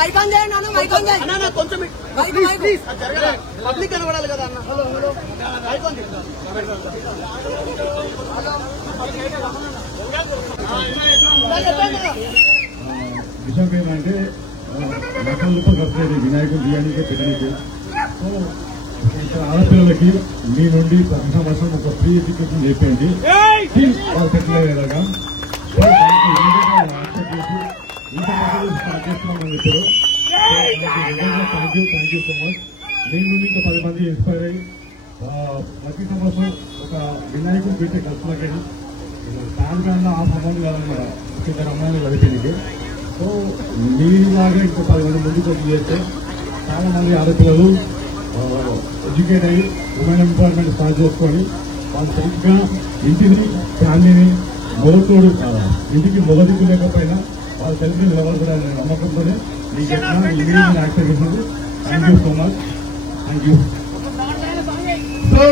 మైకాన్ చేయండి అన్న, మైకాన్ చేయండి అన్న, కొంచెం పబ్లిక్ కనబడాలి కదా అన్న. హలో హలో మైకాన్ విషయం ఏంటంటే లక్షల రూపాయలు ఖర్చు అయ్యేది వినాయకుడు బియ్యానికి పెట్టడానికి. సో ఇక్కడ ఆడపిల్లలకి మీ నుండి ప్రతి సంవత్సరం ఒక ఫ్రీ ఎడ్యుకేషన్ చెప్పండి వాళ్ళు సెటిల్ అయ్యేలాగా. స్టార్ట్ చేస్తున్నామని చెప్పారు. Thank you so much. దీని నుండి ఇంకా 10 మంది ఇన్స్పైర్ అయ్యి ప్రతి సంవత్సరం ఒక వినాయకుడు పెట్టే ఖర్చులకి దాని కన్నా ఆ సంబంధం కాదన్నమాట. ఇద్దరు అమ్మాయిలు కలిపేందుకు. సో మీలాగా ఇంకో 10 మంది ముందుకు వచ్చి చేస్తే చాలా మంది ఆడపిల్లలు ఎడ్యుకేట్ అయ్యి ఉమెన్ ఎంపవర్మెంట్ స్టార్ట్ చేసుకొని వాళ్ళు సరిగ్గా ఇంటిని ఫ్యామిలీని మొదటి ఇంటికి మొదటికి లేకపోయినా వాళ్ళు సెల్ఫీ నిలబడతారనే నమ్మకంతోనే మీకు ఎట్లా ఇమీడియట్ యాక్సెప్ట్ చేసింది. Thank you so much. Thank you. So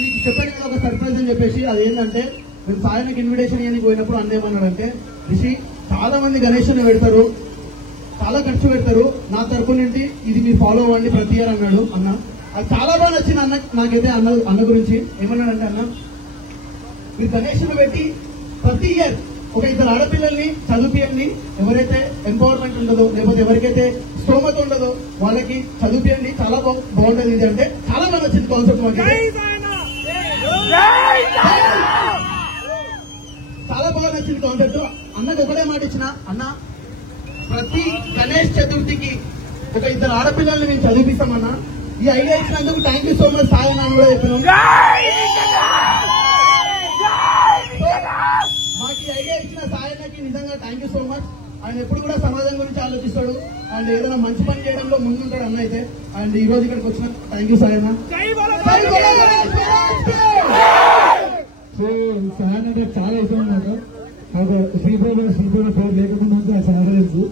మీకు చెప్పండి కదా ఒక సర్ప్రైజ్ అని చెప్పేసి. అదేంటంటే మేము సాయనకి ఇన్విటేషన్ అని పోయినప్పుడు అన్న ఏమన్నాడంటే, రిషి చాలా మంది గణేష్ పెడతారు, చాలా ఖర్చు పెడతారు, నా తరపు నుండి ఇది మీరు ఫాలో అవ్వండి ప్రతి ఇయర్ అన్నాడు అన్న. అది చాలా బాగా నచ్చింది అన్న నాకైతే. అన్న గురించి ఏమన్నాడంటే, అన్న మీరు గణేష్ పెట్టి ప్రతి ఇయర్ ఒక ఇద్దరు ఆడపిల్లల్ని చదివిపియండి, ఎవరైతే ఎంపవర్మెంట్ ఉండదో లేకపోతే ఎవరికైతే స్తోమత ఉండదో వాళ్ళకి చదివిపియండి, చాలా బాగుంటుంది ఇది అంటే చాలా బాగా నచ్చింది కాన్సెప్ట్ మాకు. చాలా బాగా నచ్చింది కాన్సెప్ట్. అన్నకి ఒకటే మాట ఇచ్చిన, అన్న ప్రతి గణేష్ చతుర్థికి ఒక ఇద్దరు ఆడపిల్లల్ని మేము చదివిస్తామన్నా. ఈ ఐడియా ఇచ్చినందుకు thank you so much Sai అని కూడా చెప్పినాం. మాకు ఈ ఐడియా ఇచ్చిన సాయన్నకి నిజంగా థ్యాంక్ యూ సో మచ్. ఆయన ఎప్పుడు కూడా సమాజం గురించి ఆలోచిస్తాడు అండ్ ఏదైనా మంచి పని చేయడంలో ముందుంటాడు అన్న అయితే. అండ్ ఈ రోజు ఇక్కడికి వచ్చిన thank you Sayanna. So Sion అంటే చాలా ఇష్టం నాకు. నాకు శ్రీపూర్ పేరు లేకుండా చాలా తెలుసు.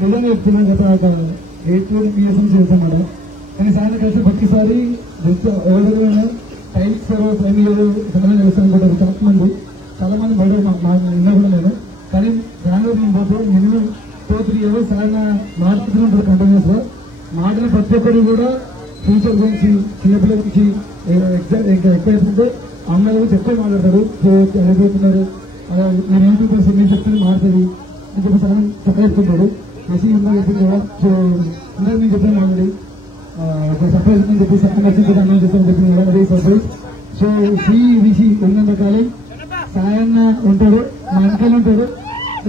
నిజంగా చెప్తున్నాను గత ఒక 8 years నుంచి చేస్తామాట. కానీ సాయన కలిసి ప్రతిసారి ఎవరైనా టైల్స్ ప్రైమ్ సంబంధం చేస్తాను చాలా మంది బయట నిన్న కూడా నేను. కానీ బెంగళూరు నేను పోతే మినిమం 2-3 years సాయన మాట్లాడుతుంటారు కంటిన్యూస్ గా. మాటలు ప్రతి ఒక్కరు కూడా ఫ్యూచర్ గురించి చిన్నపిల్లల గురించి ఇంకా ఎక్కువైపోతుంటే అమ్మాయిలు చెప్తే మాట్లాడతారు. అయిపోతున్నారు నేను యూట్యూబర్స్ నేను చెప్తే మాట్లాడుతుంది అని చెప్పి సార్ చెప్పేస్తుంటాడు. మెసేజ్ ఉందా చెప్పింది కదా. సో అందరూ నేను చెప్పాను ఆల్రెడీ ఒక సర్ప్రైజ్ అని చెప్పి సర్ప్రైజ్ నచ్చింది అన్నం చేస్తామని చెప్పింది కదా, అదే సర్ప్రైజ్. సో శ్రీ విషి ఉన్నంత కాలం సాయన్న ఉంటాడు, మా అంకల్ ఉంటాడు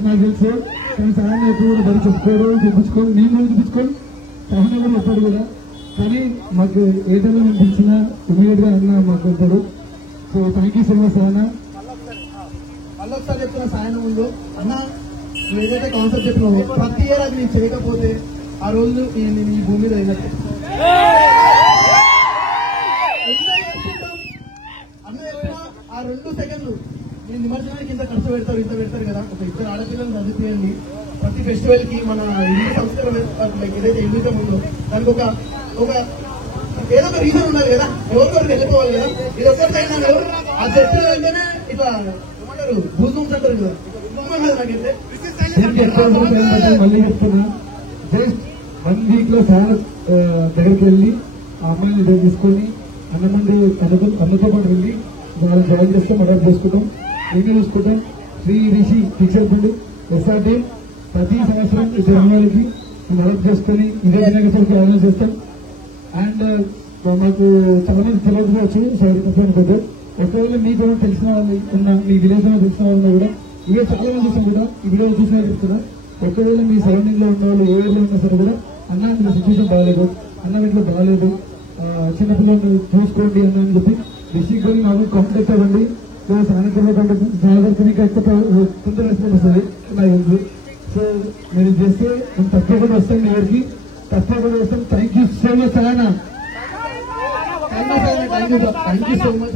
నాకు తెలుసు. కానీ సాయన్న ఎప్పుడు కూడా బడి చెప్పుకోడు, చూపించుకోడు, నేను కూడా చూపించుకోను, సాయన్న కూడా చెప్పాడు కూడా. కానీ మాకు ఏదైనా మేము పిలిచినా ఇమీడియట్ గా అన్న మాకు ఉంటాడు. So thank you so much Sayanna. మళ్ళీ ఒకసారి చెప్తున్నా సాయన ముందు, అన్న నువ్వు ఏదైతే కాన్సెప్ట్ చెప్పినావో ప్రతి ఇయర్ అది నేను చేయకపోతే ఆ రోజు నేను ఈ భూమి మీద అయినట్టు. అన్న చెప్పిన ఆ 2 seconds నేను నిమజ్జనానికి ఇంత ఖర్చు పెడతారు కదా, ఒక ఇద్దరు ఆడపిల్లలు చదివించండి. ప్రతి ఫెస్టివల్ కి మన హిందూ సంస్కారం ఏదైతే హిందూతం ఉందో దానికి ఒక ఏదో ఒక రీజన్ ఉండాలి కదా, ఎవరికొరికి వెళ్ళిపోవాలి కదా. ఇది ఒక్కరి సైడ్ ఎవరు ఆ చర్చలు వెళ్తేనే ఇట్లా ఏమంటారు భూకంపం అంటారు కదా, నాకైతే మళ్ళీ చెప్తున్నా. జస్ట్ 1 week లో సార్ దగ్గరికి వెళ్ళి ఆ అమ్మాయిని దగ్గర తీసుకొని అన్నతో పాటు వెళ్ళి వాళ్ళని జాయిన్ చేస్తాం, అడాప్ట్ చేసుకుంటాం, ఏమీ చూసుకుంటాం. Shri Rishi teacher build SRT ప్రతి సంవత్సరం ఇద్దరు అమ్మాయిలకి మేము అడాప్ట్ చేసుకుని ఇదే వినాయకచవితికి ఆర్గనైజ్ చేస్తాం. అండ్ మాకు చాలా మంది తెలియకపోవచ్చు సార్ తప్పనుకోద్దు. ఒకవేళ మీకు తెలిసిన వాళ్ళు ఉన్న మీ విలేజ్ లో తెలిసిన వాళ్ళు కూడా ఇవే చాలా మంది చూసాం కూడా ఈ వీడియో చూసినా చెప్తున్నా. ఒకవేళ మీ సరౌండింగ్ లో ఉన్న వాళ్ళు ఏ ఊళ్ళో ఉన్నా సరే కూడా అన్న మీ సిచ్యువేషన్ బాగాలేదు, అన్న ఇంట్లో బాగాలేదు, చిన్నపిల్లలు చూసుకోండి అన్న అని చెప్పి రిషిక్ గారిని మాకు కాంటాక్ట్ అవ్వండి. సో సాయంత్రం మీకు ఎక్కువ కొంత రెస్పాన్స్ వస్తుంది నాకు తెలుసు. సో మీరు చేస్తే మేము తప్పకుండా వస్తాం, మీ ఎవరికి తప్పకుండా వస్తాం. Thank you so much Sayana. Thank you so much.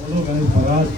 Hello Ganesh Maharaj.